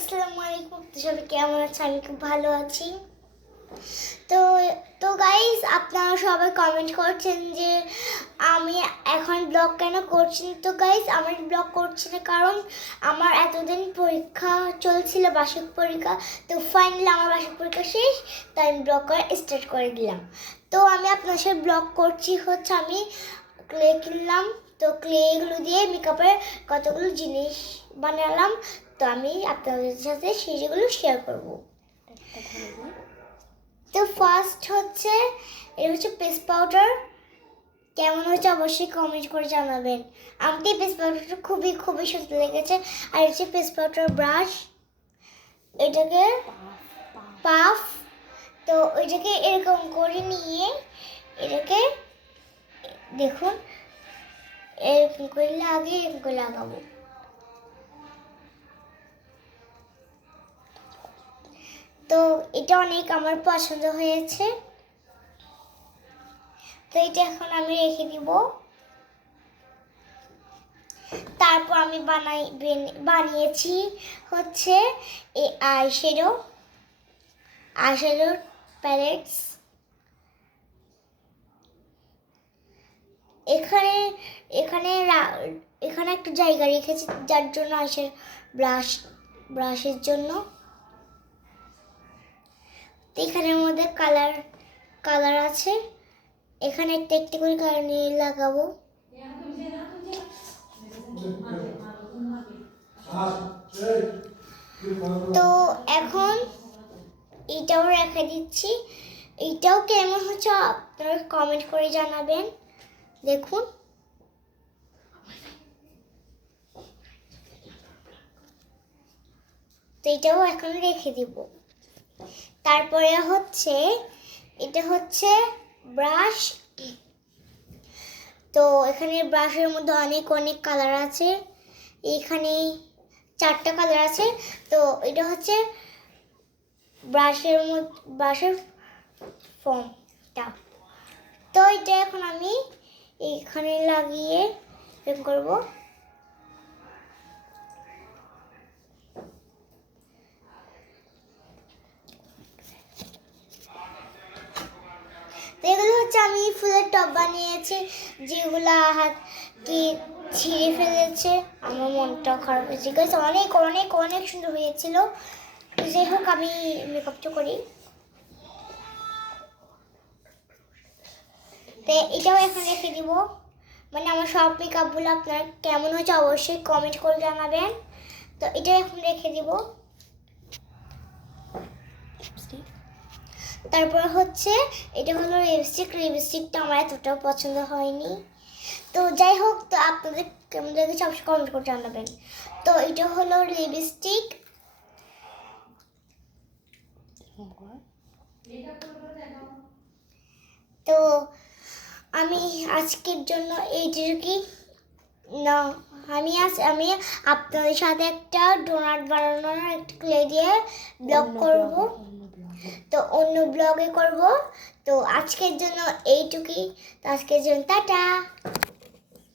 আসসালামু আলাইকুম। সবাই কেমন আছে? আমি খুব ভালো আছি। তো তো গাইস আপনারা সবাই কমেন্ট করছেন যে আমি এখন ব্লগ কেন করছি না? তো গাইস আমার ব্লগ করছি না কারণ আমার এতদিন পরীক্ষা চলছিল বার্ষিক পরীক্ষা। তো ফাইনালি আমার বার্ষিক পরীক্ষা শেষ, তাই আমি ব্লগ করা স্টার্ট করে দিলাম। তো আমি আপনার সাথে ব্লগ করছি, হচ্ছে আমি ক্লে কিনলাম। তো ক্লে এগুলো দিয়ে মেকআপের কতগুলো জিনিস বানালাম, তো আমি আপনাদের সাথে সেগুলো শেয়ার করব। তো ফার্স্ট হচ্ছে, এটা হচ্ছে পেস্ট পাউডার কেমন হচ্ছে অবশ্যই কমেন্ট করে জানাবেন। আমাকে এই পাউডারটা খুবই খুবই সুন্দর লেগেছে। আর হচ্ছে পেস্ট পাউডার ব্রাশ এটাকে পাফ তো ওইটাকে এরকম করে নিয়ে এটাকে দেখুন এরকম করে লাগিয়ে এরকম লাগাবো। তো এটা অনেক আমার পছন্দ হয়েছে। তো এটা এখন আমি রেখে দিব। তারপর আমি বানাই বানিয়েছি হচ্ছে এই আইশ্যাডো আইশ্যাডো প্যালেটস এখানে এখানে এখানে একটা জায়গা রেখেছি যার জন্য আসে ব্রাশ ব্রাশের জন্য। এখানের মধ্যে কালার কালার আছে। এখানে একটা, একটি করে কালার নিয়ে লাগাবো। তো এখন এটাও রেখে দিচ্ছি। এটাও কেমন হচ্ছে আপনারা কমেন্ট করে জানাবেন। দেখুন। তো এটাও এখন রেখে দিব। তারপরে হচ্ছে, এটা হচ্ছে ব্রাশ। তো এখানে ব্রাশের মধ্যে অনেক অনেক কালার আছে। এখানে চারটা কালার আছে। তো এটা হচ্ছে ব্রাশের মধ্যে, ব্রাশের ফর্মটা। তো এটা এখন আমি এইখানে লাগিয়ে এরকম করব। এগুলো হচ্ছে আমি ফুলের টব বানিয়েছি, যেগুলো হাত কি ছিঁড়ে ফেলেছে। আমার মনটা খারাপ হয়েছে। অনেক অনেক অনেক সুন্দর হয়েছিল। যাই হোক, আমি মেকআপটা করি। তো এটাও এখন রেখে দিব। মানে আমার সব মেকআপগুলো আপনার কেমন হয়েছে অবশ্যই কমেন্ট করে জানাবেন। তো এটা এখন রেখে দিব। তারপর হচ্ছে, এটা হলো লিপস্টিক লিপস্টিকটা আমার এতটাও পছন্দ হয়নি। তো যাই হোক, তো আপনাদের কেমন লেগেছে অবশ্যই কমেন্ট করে জানাবেন। তো এটা হলো লিপস্টিক তো আমি আজকের জন্য এইটুকুই। না আমি আজ আমি আপনাদের সাথে একটা ডোনাট বানানোর একটা ক্লে দিয়ে ব্লগ করব। তো অন্য ব্লগে করব। তো আজকের জন্য এইটুকুই। তো আজকের জন্য টাটা।